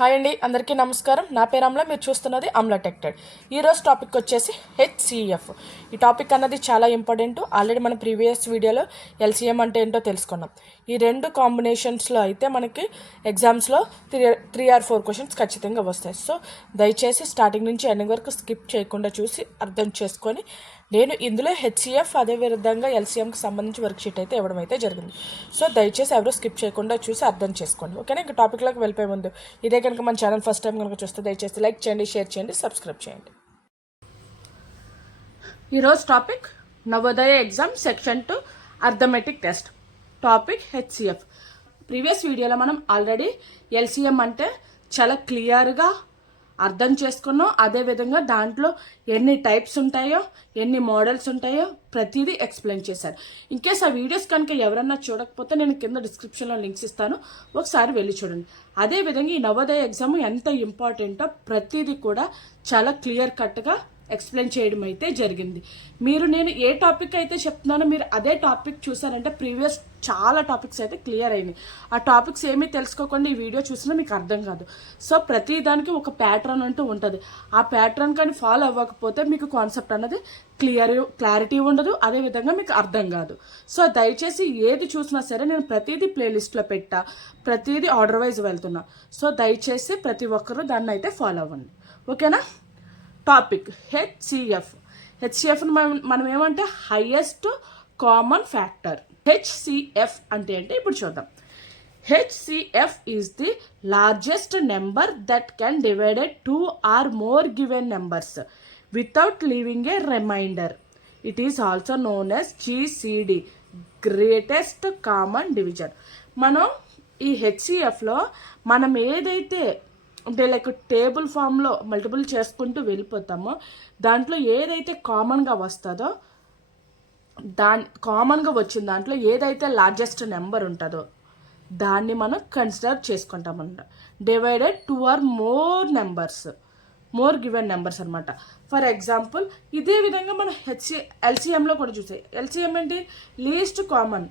Hi అండి అందరికీ నమస్కారం. నా పేరు అమల మీరు చూస్తున్నది అమల టెక్టెడ్ ఈరోజు టాపిక్ వచ్చేసి హెచ్సిఎఫ్ ఈ టాపిక్ అన్నది చాలా ఇంపార్టెంట్. ఆల్రెడీ మన ప్రీవియస్ వీడియోలో ఎల్సిఎం అంటే ఏంటో తెలుసుకున్నాం. ఈ రెండు కాంబినేషన్స్లో అయితే మనకి ఎగ్జామ్స్లో three three or four questions ఖచ్చితంగా వస్తాయి. సో దయచేసి స్టార్టింగ్ నుంచి ఎండింగ్ వరకు స్కిప్ చేయకుండా చూసి అర్థం చేసుకొని నేను ఇందులో హెచ్సిఎఫ్ అదే విరుద్ధంగా ఎల్సిఎంకి సంబంధించి వర్క్షీట్ అయితే ఇవ్వడం అయితే జరిగింది. సో దయచేసి ఎవరు స్కిప్ చేయకుండా చూసి అర్థం చేసుకోండి. ఓకేనా ఇంకా టాపిక్లోకి వెళ్ళిపోయే ముందు ఇదే కనుక మన ఛానల్ ఫస్ట్ టైం కనుక చూస్తే దయచేసి లైక్ చేయండి షేర్ చేయండి సబ్స్క్రైబ్ చేయండి. ఈరోజు topic Navodaya exam section two arithmetic test topic HCF. Previous వీడియోలో మనం ఆల్రెడీ ఎల్సిఎం అంటే చాలా క్లియర్గా అర్థం చేసుకున్నాం. అదేవిధంగా దాంట్లో ఎన్ని టైప్స్ ఉంటాయో ఎన్ని మోడల్స్ ఉంటాయో ప్రతిదీ ఎక్స్ప్లెయిన్ చేశారు. ఇన్కేస్ ఆ వీడియోస్ కనుక ఎవరన్నా చూడకపోతే నేను కింద డిస్క్రిప్షన్లో లింక్స్ ఇస్తాను. ఒకసారి వెళ్ళి చూడండి. అదేవిధంగా ఈ నవోదయ ఎగ్జామ్ ఎంత ఇంపార్టెంటో ప్రతిదీ కూడా చాలా క్లియర్ కట్గా ఎక్స్ప్లెయిన్ చేయడం అయితే జరిగింది. మీరు నేను ఏ టాపిక్ అయితే చెప్తున్నానో మీరు అదే టాపిక్ చూసారంటే ప్రీవియస్ చాలా టాపిక్స్ అయితే క్లియర్ అయినాయి. ఆ టాపిక్స్ ఏమీ తెలుసుకోకుండా ఈ వీడియో చూసినా మీకు అర్థం కాదు. సో ప్రతి దానికి ఒక ప్యాటర్న్ అంటూ ఉంటుంది. ఆ ప్యాటర్న్ కానీ ఫాలో అవ్వకపోతే మీకు కాన్సెప్ట్ అన్నది క్లియర్ క్లారిటీ ఉండదు. అదేవిధంగా మీకు అర్థం కాదు. సో దయచేసి ఏది చూసినా సరే నేను ప్రతిదీ ప్లేలిస్ట్లో పెట్టా. ప్రతిదీ ఆర్డర్ వైజ్ వెళ్తున్నా. సో దయచేసి ప్రతి ఒక్కరూ దాన్ని అయితే ఫాలో అవ్వండి. ఓకేనా? Topic HCF. హెచ్సిఎఫ్ మనం మనం ఏమంటే హైయెస్ట్ కామన్ ఫ్యాక్టర్. హెచ్సిఎఫ్ అంటే అంటే ఇప్పుడు చూద్దాం. HCF is the largest number that can divided two or more given numbers without leaving a remainder it is also known as GCD greatest common division మనం ఈ హెచ్సిఎఫ్లో మనం ఏదైతే అంటే లైక్ టేబుల్ ఫామ్లో మల్టిపుల్ చేసుకుంటూ వెళ్ళిపోతామో. దాంట్లో ఏదైతే కామన్గా వస్తుందో దాని కామన్గా వచ్చిన దాంట్లో ఏదైతే లార్జెస్ట్ నెంబర్ ఉంటుందో దాన్ని మనం consider చేసుకుంటామన్నమాట divided two or more numbers more given numbers అనమాట ఫర్ ఎగ్జాంపుల్ ఇదే విధంగా మనం హెచ్సి ఎల్సిఎంలో కూడా చూసాయి. ఎల్సిఎం ఏంటి? లీస్ట్ కామన్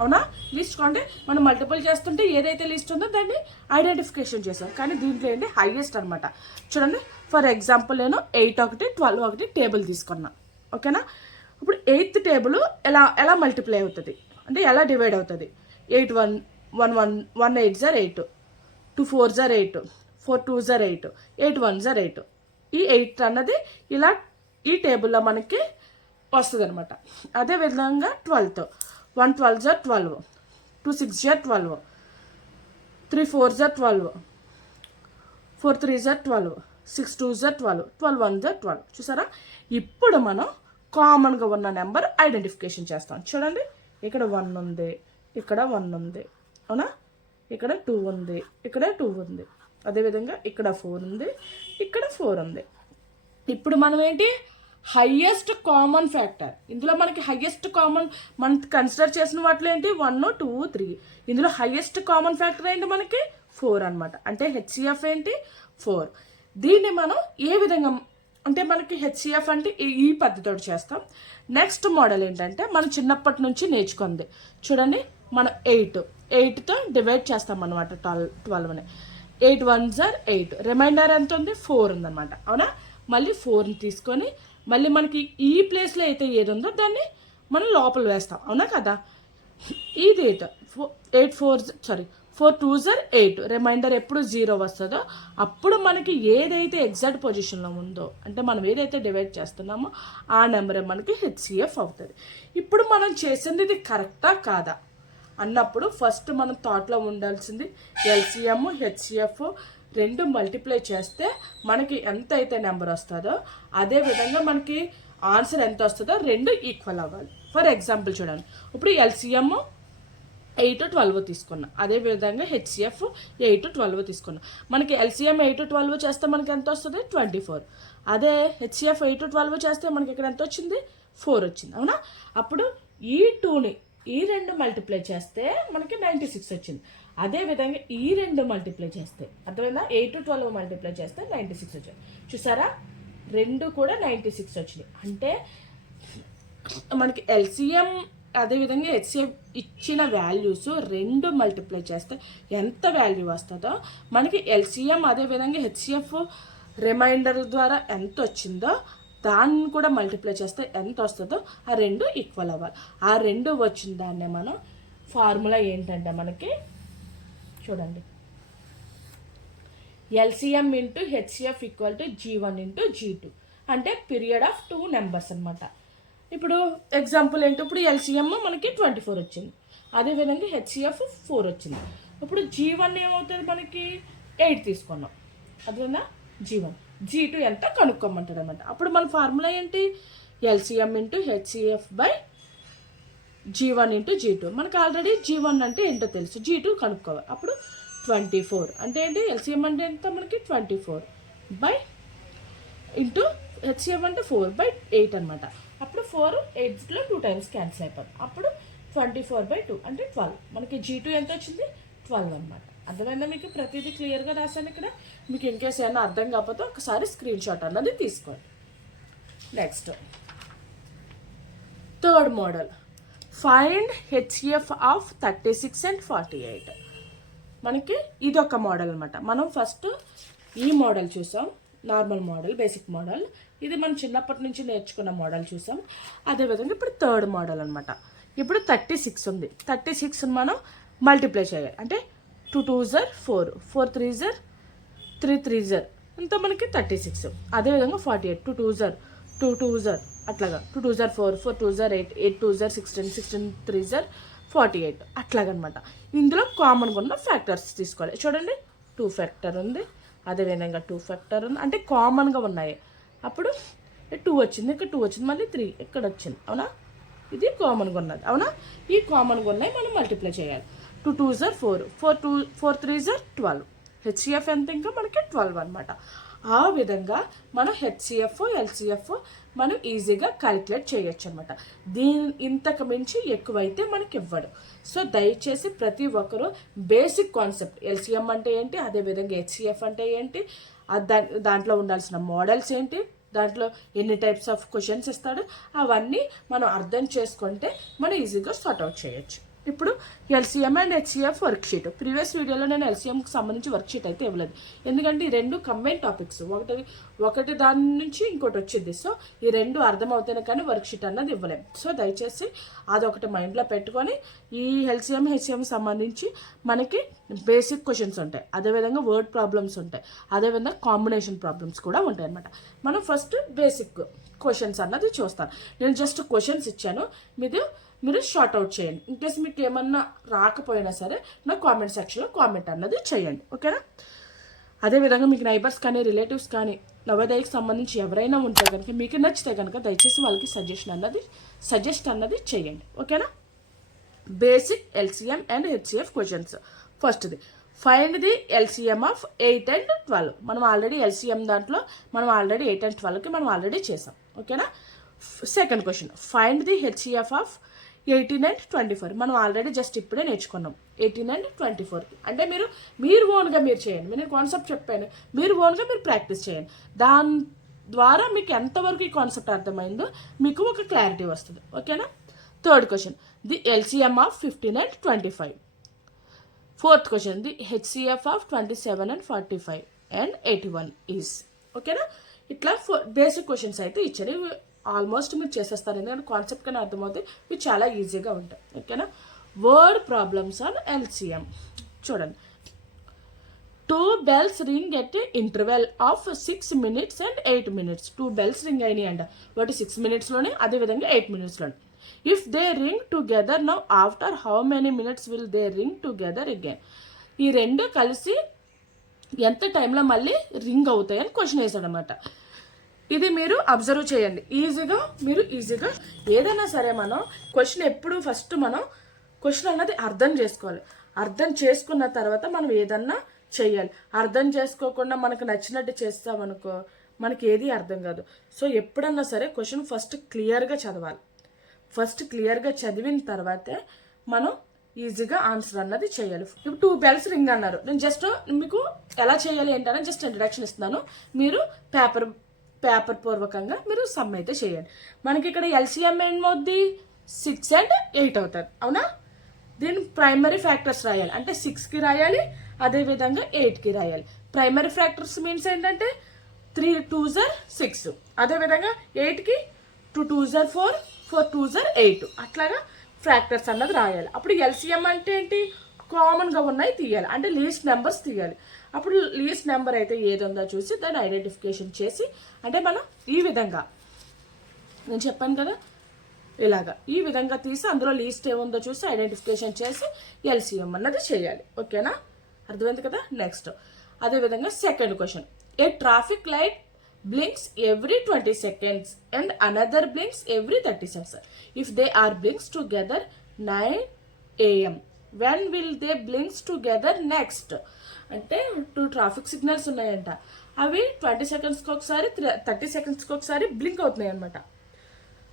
అవునా? లిస్ట్ అంటే మనం మల్టిపుల్ చేస్తుంటే ఏదైతే లిస్ట్ ఉందో దాన్ని ఐడెంటిఫికేషన్ చేసాం కానీ దీంట్లో ఏంటి? హైయెస్ట్ అనమాట చూడండి ఫర్ ఎగ్జాంపుల్ నేను ఎయిట్ ఒకటి ట్వెల్వ్ ఒకటి టేబుల్ తీసుకున్నా. ఓకేనా ఇప్పుడు ఎయిత్ టేబుల్ ఎలా ఎలా మల్టిప్లై అవుతుంది? అంటే ఎలా డివైడ్ అవుతుంది? Eight one one one one eight jar eight two four జార్ ఎయిట్ ఫోర్ టూ జార్ ఎయిట్ ఎయిట్ వన్ జార్ ఎయిట్ ఈ ఎయిట్ అన్నది ఇలా ఈ టేబుల్లో మనకి వస్తుంది అనమాట అదేవిధంగా ట్వెల్త్ వన్ ట్వెల్వ్ జా ట్వెల్వ్ టూ సిక్స్ జా ట్వెల్వ్ త్రీ ఫోర్ జా ట్వెల్వ్ ఫోర్ త్రీ జా ట్వెల్వ్ సిక్స్ టూ జా ట్వెల్వ్ ట్వెల్వ్ వన్ జా ట్వెల్వ్. చూసారా? ఇప్పుడు మనం కామన్గా ఉన్న నెంబర్ ఐడెంటిఫికేషన్ చేస్తాం. చూడండి. ఇక్కడ వన్ ఉంది ఇక్కడ వన్ ఉంది అవునా? ఇక్కడ టూ ఉంది ఇక్కడ టూ ఉంది. అదేవిధంగా ఇక్కడ ఫోర్ ఉంది ఇక్కడ ఫోర్ ఉంది. ఇప్పుడు మనం ఏంటి? Highest common factor. ఇందులో మనకి హయ్యెస్ట్ కామన్ మనం కన్సిడర్ చేసిన వాటిలో ఏంటి? One two three. ఇందులో హయ్యెస్ట్ కామన్ ఫ్యాక్టర్ ఏంటి మనకి? ఫోర్ అనమాట అంటే హెచ్సిఎఫ్ ఏంటి? ఫోర్. దీన్ని మనం ఏ విధంగా అంటే మనకి హెచ్సిఎఫ్ అంటే ఈ- ఈ పద్ధతితో చేస్తాం. నెక్స్ట్ మోడల్ ఏంటంటే మనం చిన్నప్పటి నుంచి నేర్చుకుంది. చూడండి మనం ఎయిట్. ఎయిట్తో డివైడ్ చేస్తాం అనమాట ట్వెల్వ్ ట్వెల్వ్ని ఎయిట్ వన్ జార్ ఎయిట్. రిమైండర్ ఎంత ఉంది ఫోర్ ఉందన్నమాట. అవునా? మళ్ళీ ఫోర్ని తీసుకొని మళ్ళీ మనకి ఈ ప్లేస్లో అయితే ఏది ఉందో దాన్ని మనం లోపల వేస్తాం. అవునా కదా? ఇది eight four eight four sorry four two జర్ eight remainder ఎప్పుడు జీరో వస్తుందో అప్పుడు మనకి ఏదైతే ఎగ్జాక్ట్ పొజిషన్లో ఉందో అంటే మనం ఏదైతే డివైడ్ చేస్తున్నామో ఆ నెంబరే మనకి హెచ్సిఎఫ్ అవుతుంది. ఇప్పుడు మనం చేసింది ఇది కరెక్టా కాదా? అన్నప్పుడు ఫస్ట్ మనం థాట్లో ఉండాల్సింది ఎల్సిఎం హెచ్సిఎఫ్ రెండు మల్టిప్లై చేస్తే మనకి ఎంత అయితే నెంబర్ వస్తుందో అదే విధంగా మనకి ఆన్సర్ ఎంత వస్తుందో రెండు ఈక్వల్ అవ్వాలి. ఫర్ ఎగ్జాంపుల్ చూడండి. ఇప్పుడు ఎల్సిఎం ఎయిట్ ట్వెల్వ్ తీసుకున్నాం. అదే విధంగా హెచ్సిఎఫ్ ఎయిట్ ట్వెల్వ్ తీసుకున్నాం. మనకి ఎల్సిఎం ఎయిట్ ట్వెల్వ్ చేస్తే మనకి ఎంత వస్తుంది? ట్వంటీ ఫోర్ అదే హెచ్సిఎఫ్ ఎయిట్ ట్వెల్వ్ చేస్తే మనకి ఇక్కడ ఎంత వచ్చింది? ఫోర్ వచ్చింది. అవునా? అప్పుడు ఈ టూని ఈ రెండు మల్టిప్లై చేస్తే మనకి నైంటీ సిక్స్ వచ్చింది. అదే విధంగా ఈ రెండు మల్టిప్లై చేస్తే అర్థమైందా? ఎయిట్ ట్వెల్వ్ మల్టిప్లై చేస్తే నైంటీ సిక్స్ వచ్చింది చూసారా? రెండు కూడా నైంటీ సిక్స్ వచ్చింది అంటే మనకి ఎల్సిఎం అదేవిధంగా హెచ్సిఎఫ్ ఇచ్చిన వాల్యూస్ రెండు మల్టిప్లై చేస్తే ఎంత వాల్యూ వస్తుందో మనకి ఎల్సిఎం అదేవిధంగా హెచ్సిఎఫ్ రిమైండర్ ద్వారా ఎంత వచ్చిందో దాన్ని కూడా మల్టిప్లై చేస్తే ఎంత వస్తుందో ఆ రెండు ఈక్వల్ అవ్వాలి. ఆ రెండు వచ్చిన దాన్నే మనం ఫార్ములా ఏంటంటే మనకి చూడండి. LCM into HCF equal to G one into G two. అంటే పీరియడ్ ఆఫ్ టూ నెంబర్స్ అనమాట ఇప్పుడు ఎగ్జాంపుల్ ఏంటి? ఇప్పుడు ఎల్సిఎం మనకి ట్వంటీ ఫోర్ వచ్చింది. అదేవిధంగా హెచ్సిఎఫ్ ఫోర్ వచ్చింది. ఇప్పుడు జీ వన్ ఏమవుతుంది మనకి? ఎయిట్ తీసుకున్నాం. అదేనా? G one. జీ టూ ఎంత కనుక్కోమంటాడు అనమాట అప్పుడు మన ఫార్ములా ఏంటి? LCM into HCF by G one into G two మనకు ఆల్రెడీ జీ వన్ అంటే ఏంటో తెలుసు. జీ టూ కనుక్కోవాలి. అప్పుడు ట్వంటీ ఫోర్ అంటే ఏంటి? ఎల్సిఎం అంటే ఎంత మనకి? Twenty four by into HCM అంటే ఫోర్ బై ఎయిట్ అనమాట అప్పుడు ఫోర్ ఎయిట్స్లో టూ టైమ్స్ క్యాన్సిల్ అయిపోతుంది అప్పుడు ట్వంటీ ఫోర్ బై టూ అంటే ట్వెల్వ్ మనకి జీ టూ ఎంత వచ్చింది? ట్వెల్వ్ అనమాట అర్థమైందా మీకు? ప్రతిదీ క్లియర్గా రాశాను ఇక్కడ. మీకు ఇన్కేస్ ఏమైనా అర్థం కాకపోతే ఒకసారి స్క్రీన్ షాట్ అన్నది తీసుకోండి. Next third model find HCF of thirty six and forty eight. మనకి ఇది ఒక మోడల్ అనమాట మనం ఫస్ట్ ఈ మోడల్ చూసాం. Normal model basic model. ఇది మనం చిన్నప్పటి నుంచి నేర్చుకున్న మోడల్ చూసాం. అదేవిధంగా ఇప్పుడు థర్డ్ మోడల్ అనమాట ఇప్పుడు థర్టీ సిక్స్ ఉంది. థర్టీ సిక్స్ మనం మల్టిప్లై చేయాలి. అంటే టూ టూ జర్ ఫోర్. ఫోర్ త్రీ జర్ త్రీ త్రీ జర్ అంతా మనకి థర్టీ సిక్స్. అదేవిధంగా ఫార్టీ ఎయిట్. టూ టూ జర్ టూ టూ జర్ అట్లాగా. టూ టూ జర్ ఫోర్ ఫోర్ టూ జర్ ఎయిట్ ఎయిట్ టూ జర్ సిక్స్టీన్ సిక్స్టీన్ త్రీ జర్ ఫార్టీ ఎయిట్ అట్లాగనమాట. ఇందులో కామన్గా ఉన్న ఫ్యాక్టర్స్ తీసుకోవాలి. చూడండి. టూ ఫ్యాక్టర్ ఉంది. అదేవిధంగా టూ ఫ్యాక్టర్ ఉంది. అంటే కామన్గా ఉన్నాయి. అప్పుడు టూ వచ్చింది ఇక్కడ టూ వచ్చింది మళ్ళీ త్రీ ఇక్కడ వచ్చింది. అవునా? ఇది కామన్గా ఉన్నది అవునా? ఈ కామన్గా ఉన్నాయి మనం మల్టిప్లై చేయాలి. Two two జర్ four four two four three జర్ twelve HCF ఎంత ఇంకా మనకి ట్వెల్వ్ అనమాట ఆ విధంగా మనం హెచ్సిఎఫ్ ఎల్సిఎఫ్ మనం ఈజీగా క్యాలిక్యులేట్ చేయొచ్చు అనమాట దీని ఇంతకు మించి ఎక్కువైతే మనకి ఇవ్వడు సో దయచేసి ప్రతి ఒక్కరూ బేసిక్ కాన్సెప్ట్ ఎల్సిఎం అంటే ఏంటి అదేవిధంగా హెచ్సిఎఫ్ అంటే ఏంటి దా దాంట్లో ఉండాల్సిన మోడల్స్ ఏంటి దాంట్లో ఎన్ని టైప్స్ ఆఫ్ క్వశ్చన్స్ ఇస్తాడు అవన్నీ మనం అర్థం చేసుకుంటే మనం ఈజీగా సార్ట్ అవుట్ చేయొచ్చు. ఇప్పుడు LCM and HCF worksheet previous వీడియోలో నేను ఎల్సీఎంకి సంబంధించి వర్క్షీట్ అయితే ఇవ్వలేదు. ఎందుకంటే ఈ రెండు కంబైన్ టాపిక్స్ ఒకటి ఒకటి దాని నుంచి ఇంకోటి వచ్చింది. సో ఈ రెండు అర్థమవుతాయి కానీ వర్క్షీట్ అన్నది ఇవ్వలేం. సో దయచేసి అదొకటి మైండ్లో పెట్టుకొని ఈ ఎల్సీఎం హెచ్సిఎం సంబంధించి మనకి బేసిక్ క్వశ్చన్స్ ఉంటాయి. అదేవిధంగా వర్డ్ ప్రాబ్లమ్స్ ఉంటాయి. అదేవిధంగా కాంబినేషన్ ప్రాబ్లమ్స్ కూడా ఉంటాయి అనమాట మనం ఫస్ట్ బేసిక్ క్వశ్చన్స్ అన్నది చూస్తాను నేను జస్ట్ క్వశ్చన్స్ ఇచ్చాను. మీరు మీరు షార్ట్ అవుట్ చేయండి. ఇన్కేస్ మీకు ఏమన్నా రాకపోయినా సరే నా కామెంట్ సెక్షన్లో కామెంట్ అన్నది చేయండి. ఓకేనా అదేవిధంగా మీకు నైబర్స్ కానీ రిలేటివ్స్ కానీ నవోదయకి సంబంధించి ఎవరైనా ఉంటే కనుక మీకు నచ్చితే కనుక దయచేసి వాళ్ళకి సజెషన్ అన్నది సజెస్ట్ అన్నది చేయండి. ఓకేనా basic LCM and HCF questions ఫస్ట్ది find the LCM of eight and twelve మనం ఆల్రెడీ ఎల్సిఎం దాంట్లో మనం ఆల్రెడీ ఎయిట్ అండ్ ట్వెల్వ్కి మనం ఆల్రెడీ చేసాం. ఓకేనా second question find the HCF of eighteen and twenty four. మనం ఆల్రెడీ జస్ట్ ఇప్పుడే నేర్చుకున్నాం. Eighteen and twenty four. అంటే మీరు మీరు ఓన్గా మీరు చేయండి. నేను కాన్సెప్ట్ చెప్పాను. మీరు ఓన్గా మీరు ప్రాక్టీస్ చేయండి. దాని ద్వారా మీకు ఎంతవరకు ఈ కాన్సెప్ట్ అర్థమైందో మీకు ఒక క్లారిటీ వస్తుంది. ఓకేనా? Third question the LCM of fifteen and twenty five fourth question the HCF of twenty seven and forty five and eighty one is ఓకేనా? ఇట్లా బేసిక్ క్వశ్చన్స్ అయితే ఇచ్చారు. ఆల్మోస్ట్ మీరు చేసేస్తారు ఎందుకంటే కాన్సెప్ట్ కానీ అర్థమవుతాయి. ఇవి చాలా ఈజీగా ఉంటాయి. ఓకేనా వర్డ్ ప్రాబ్లమ్స్ ఆన్ ఎల్సిఎం చూడండి. Two bells ring at interval of six minutes and eight minutes two bells ring అయినాయి అంట. వాటి సిక్స్ మినిట్స్లోనే అదేవిధంగా eight మినిట్స్లోనే if they ring together now after how many minutes will they ring together again ఈ రెండు కలిసి ఎంత టైంలో మళ్ళీ రింగ్ అవుతాయి అని క్వశ్చన్ వేసాడనమాట ఇది మీరు అబ్జర్వ్ చేయండి. ఈజీగా మీరు ఈజీగా ఏదైనా సరే మనం క్వశ్చన్ ఎప్పుడు ఫస్ట్ మనం క్వశ్చన్ అన్నది అర్థం చేసుకోవాలి. అర్థం చేసుకున్న తర్వాత మనం ఏదన్నా చేయాలి. అర్థం చేసుకోకుండా మనకు నచ్చినట్టు చేస్తామనుకో మనకి ఏది అర్థం కాదు. సో ఎప్పుడన్నా సరే క్వశ్చన్ ఫస్ట్ క్లియర్గా చదవాలి. ఫస్ట్ క్లియర్గా చదివిన తర్వాతే మనం ఈజీగా ఆన్సర్ అన్నది చేయాలి. ఇప్పుడు టూ బెల్స్ రింగ్ అన్నారు. నేను జస్ట్ మీకు ఎలా చేయాలి ఏంటనే జస్ట్ ఇంట్రడక్షన్ ఇస్తున్నాను. మీరు పేపర్ పేపర్ పూర్వకంగా మీరు సమ్ అయితే చేయండి. మనకి ఇక్కడ ఎల్సిఎం ఏమవుద్ది సిక్స్ అండ్ ఎయిట్ అవుతుంది అవునా? దీని ప్రైమరీ ఫ్యాక్టర్స్ రాయాలి. అంటే సిక్స్కి రాయాలి అదేవిధంగా ఎయిట్కి రాయాలి. ప్రైమరీ ఫ్యాక్టర్స్ మీన్స్ ఏంటంటే త్రీ టూ జర్ సిక్స్. అదేవిధంగా ఎయిట్కి టూ టూ జర్ ఫోర్ ఫోర్ టూ జర్ ఎయిట్. అట్లాగా ఫ్యాక్టర్స్ అన్నది రాయాలి. అప్పుడు ఎల్సిఎం అంటే ఏంటి? కామన్గా ఉన్నాయి తీయాలి. అంటే లీస్ట్ నెంబర్స్ తీయాలి. అప్పుడు లీస్ట్ నెంబర్ అయితే ఏది ఉందో చూసి దాన్ని ఐడెంటిఫికేషన్ చేసి అంటే మనం ఈ విధంగా నేను చెప్పాను కదా ఇలాగా ఈ విధంగా తీసి అందులో లీస్ట్ ఏముందో చూసి ఐడెంటిఫికేషన్ చేసి ఎల్సిఎం అన్నది చేయాలి. ఓకేనా? అర్థమైంది కదా? నెక్స్ట్ అదేవిధంగా second question. A traffic light blinks every twenty seconds and another blinks every thirty seconds. If they are blinks together nine AM. When will they blinks together next అంటే two traffic signals ఉన్నాయంట. అవి twenty సెకండ్స్కి ఒకసారి thirty సెకండ్స్కి ఒకసారి blink అవుతున్నాయి అనమాట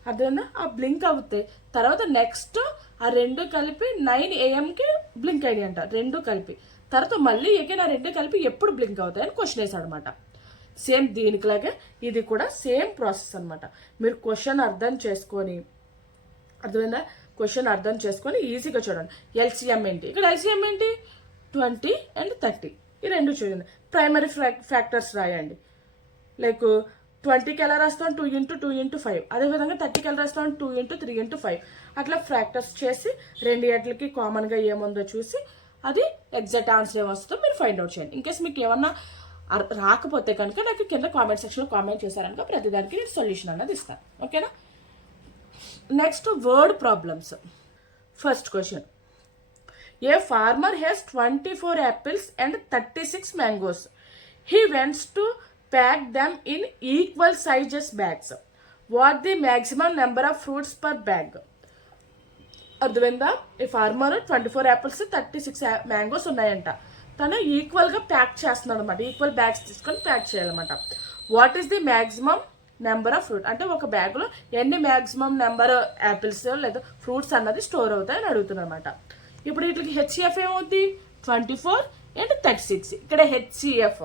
అదేనా ఆ blink అవుతాయి తర్వాత నెక్స్ట్ ఆ రెండు కలిపి నైన్ ఏఎంకి బ్లింక్ అయ్యాయి అంట రెండు కలిపి. తర్వాత మళ్ళీ ఎగైన్ ఆ రెండు కలిపి ఎప్పుడు బ్లింక్ అవుతాయి అని క్వశ్చన్ వేసాడు అనమాట సేమ్ దీనికిలాగే ఇది కూడా సేమ్ ప్రాసెస్ అనమాట మీరు క్వశ్చన్ అర్థం చేసుకొని అర్థమైందా? క్వశ్చన్ అర్థం చేసుకొని ఈజీగా చూడండి. ఎల్సిఎం ఏంటి? ఇక్కడ ఎల్సిఎం ఏంటి? Twenty and thirty. ఈ రెండు చూడండి. ప్రైమరీ ఫ్యాక్టర్స్ రాయండి. లైక్ ట్వంటీకి ఎలా రాస్తాం? Two into two into five. అదేవిధంగా థర్టీకి ఎలా రాస్తాం? Two into three into five. అట్లా ఫ్రాక్టర్స్ చేసి రెండు ఏట్లకి కామన్గా ఏముందో చూసి అది ఎగ్జాక్ట్ ఆన్సర్ ఏమొస్తుందో మీరు ఫైండ్ అవుట్ చేయండి. ఇన్కేస్ మీకు ఏమన్నా రాకపోతే కనుక నాకు కింద కామెంట్ సెక్షన్లో కామెంట్ చేశారనుక ప్రతిదానికి నేను సొల్యూషన్ అన్నది ఇస్తాను. ఓకేనా? Next word problems first question a farmer has twenty four apples and thirty six mangoes he wants to pack them in equal sizes bags what the maximum number of fruits per bag అర్థమైందా? ఈ farmer twenty four apples thirty six mangoes ఉన్నాయంట. తను ఈక్వల్గా pack చేస్తున్నాడు అనమాట equal bags తీసుకొని pack చేయాలన్నమాట. What is the maximum number of fruit. అంటే ఒక బ్యాగ్లో ఎన్ని మ్యాక్సిమం నెంబర్ యాపిల్స్ లేదా ఫ్రూట్స్ అన్నది స్టోర్ అవుతాయని అడుగుతున్నారు అనమాట ఇప్పుడు వీటికి హెచ్సిఎఫ్ ఏమవుద్ది? Twenty four and thirty six. ఇక్కడ హెచ్సిఎఫ్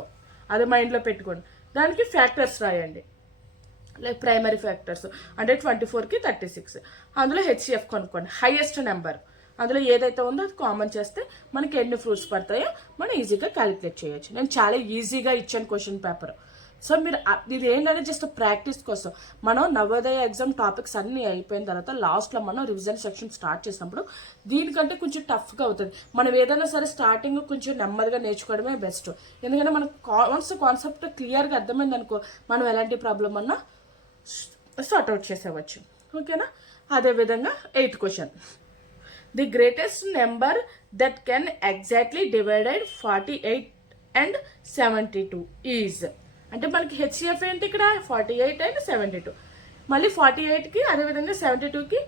అది మైండ్లో పెట్టుకోండి. దానికి ఫ్యాక్టర్స్ రాయండి. Like primary factors. అంటే ట్వంటీ ఫోర్కి థర్టీ సిక్స్. అందులో హెచ్సిఎఫ్ కొనుక్కోండి. Highest number. అందులో ఏదైతే ఉందో అది కామన్ చేస్తే మనకి ఎన్ని ఫ్రూట్స్ పడతాయో మనం ఈజీగా క్యాలిక్యులేట్ చేయొచ్చు. నేను చాలా ఈజీగా ఇచ్చాను క్వశ్చన్ పేపర్. సో మీరు ఇది ఏంటంటే జస్ట్ ప్రాక్టీస్ కోసం. మనం నవోదయ ఎగ్జామ్ టాపిక్స్ అన్నీ అయిపోయిన తర్వాత లాస్ట్లో మనం రివిజన్ సెక్షన్ స్టార్ట్ చేసినప్పుడు దీనికంటే కొంచెం టఫ్గా అవుతుంది. మనం ఏదైనా సరే స్టార్టింగ్ కొంచెం నెమ్మదిగా నేర్చుకోవడమే బెస్ట్. ఎందుకంటే మనకు కాన్స్ కాన్సెప్ట్ క్లియర్గా అర్థమైంది అనుకో మనం ఎలాంటి ప్రాబ్లం అన్నా సార్ట్అవుట్ చేసేవచ్చు. ఓకేనా? అదేవిధంగా eighth question. The greatest number that can exactly divided forty eight and seventy two is అంటే మనకి హెచ్సిఎఫ్ ఏంటి ఇక్కడ forty eight and seventy two మళ్ళీ ఫార్టీ ఎయిట్కి అదేవిధంగా సెవెంటీ టూకి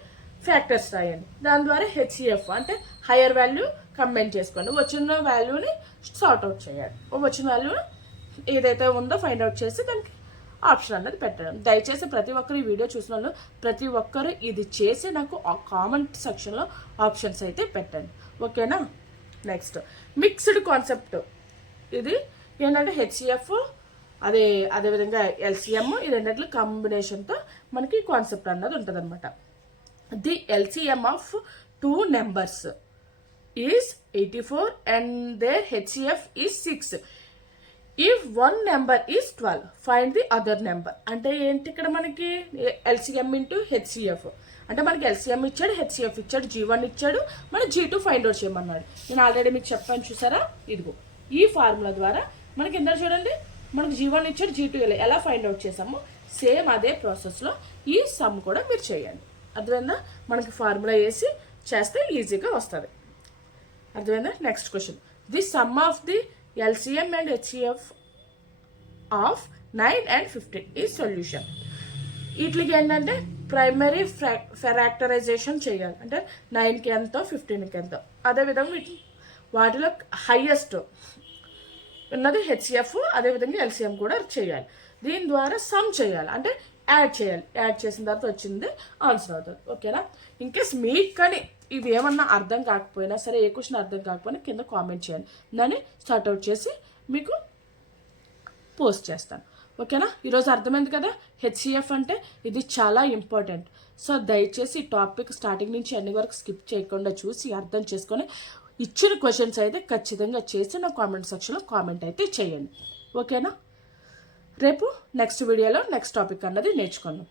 ఫ్యాక్టర్స్ రాయండి. దాని ద్వారా హెచ్సిఎఫ్ అంటే హయ్యర్ వాల్యూ కంబైన్ చేసుకోండి. వచ్చిన వాల్యూని సార్ట్ అవుట్ చేయాలి. వచ్చిన వాల్యూ ఏదైతే ఉందో ఫైండ్ అవుట్ చేసి దానికి ఆప్షన్ అన్నది పెట్టడం. దయచేసి ప్రతి ఒక్కరు ఈ వీడియో చూసిన వాళ్ళు ప్రతి ఒక్కరు ఇది చేసి నాకు కామెంట్ సెక్షన్లో ఆప్షన్స్ అయితే పెట్టండి. ఓకేనా నెక్స్ట్ మిక్స్డ్ కాన్సెప్ట్ ఇది ఏంటంటే హెచ్సిఎఫ్ అదే అదేవిధంగా ఎల్సిఎం ఈ రెండింటి కాంబినేషన్తో మనకి కాన్సెప్ట్ అన్నది ఉంటుంది అనమాట the LCM of two numbers is eighty four and their HCF is six if one number is twelve find the other number అంటే ఏంటి ఇక్కడ మనకి ఎల్సిఎం ఇంటూ హెచ్సిఎఫ్ అంటే మనకి ఎల్సిఎం ఇచ్చాడు హెచ్సిఎఫ్ ఇచ్చాడు జీ వన్ ఇచ్చాడు మన జీ టూ ఫైండ్ అవుట్ చేయమన్నాడు. నేను ఆల్రెడీ మీకు చెప్పాను చూసారా? ఇదిగో ఈ ఫార్ములా ద్వారా మనకి ఎంత చూడండి మనకు జీ వన్ ఇచ్చాడు జీ టూ ఎలా ఫైండ్ అవుట్ చేసామో సేమ్ అదే ప్రాసెస్లో ఈ సమ్ కూడా మీరు చేయండి. అర్థమైందా? మనకి ఫార్ములా వేసి చేస్తే ఈజీగా వస్తుంది. అర్థమైందా? Next question the sum of the LCM and HCF of nine and fifteen ఈ సొల్యూషన్ వీటికి ఏంటంటే ప్రైమరీ ఫ్యాక్టరైజేషన్ చేయాలి. అంటే నైన్కి ఎంతో ఫిఫ్టీన్కి ఎంతో. అదేవిధంగా వీటి వాటిలో హయ్యెస్ట్ ఉన్నది హెచ్సిఎఫ్ అదేవిధంగా ఎల్సిఎం కూడా చేయాలి. దీని ద్వారా సమ్ చేయాలి. అంటే యాడ్ చేయాలి. యాడ్ చేసిన తర్వాత వచ్చింది ఆన్సర్ అవుతుంది. ఓకేనా ఇన్కేస్ మీకు కానీ ఇవి ఏమన్నా అర్థం కాకపోయినా సరే ఏ క్వశ్చన్ అర్థం కాకపోయినా కింద కామెంట్ చేయండి. దాన్ని సార్ట్ అవుట్ చేసి మీకు పోస్ట్ చేస్తాను. ఓకేనా ఈరోజు అర్థమైంది కదా? హెచ్సిఎఫ్ అంటే ఇది చాలా ఇంపార్టెంట్ సో దయచేసి టాపిక్ స్టార్టింగ్ నుంచి అన్ని వరకు స్కిప్ చేయకుండా చూసి అర్థం చేసుకొని ఇచ్చిన క్వశ్చన్స్ అయితే ఖచ్చితంగా చేసి నా కామెంట్ సెక్షన్లో కామెంట్ అయితే చేయండి. ఓకేనా రేపు నెక్స్ట్ వీడియోలో నెక్స్ట్ టాపిక్ అన్నది నేర్చుకుందాం.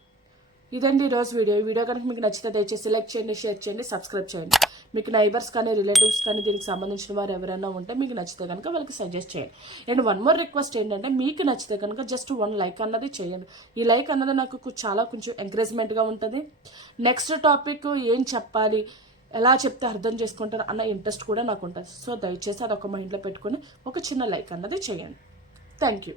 ఇదండి ఈరోజు వీడియో ఈ వీడియో కనుక మీకు నచ్చితే దయచేసి లైక్ చేయండి షేర్ చేయండి సబ్స్క్రైబ్ చేయండి. మీకు నైబర్స్ కానీ రిలేటివ్స్ కానీ దీనికి సంబంధించిన వారు ఎవరైనా ఉంటే మీకు నచ్చితే కనుక వాళ్ళకి సజెస్ట్ చేయండి. అండ్ వన్ మోర్ రిక్వెస్ట్ ఏంటంటే మీకు నచ్చితే కనుక జస్ట్ వన్ లైక్ అన్నది చేయండి. ఈ లైక్ అన్నది నాకు చాలా కొంచెం ఎంకరేజ్మెంట్గా ఉంటుంది. నెక్స్ట్ టాపిక్ ఏం చెప్పాలి? ఎలా చెప్తే అర్థం చేసుకుంటారు అన్న ఇంట్రెస్ట్ కూడా నాకు ఉంటుంది సో దయచేసి అది ఒక మైండ్లో పెట్టుకొని ఒక చిన్న లైక్ అన్నది చేయండి. Thank you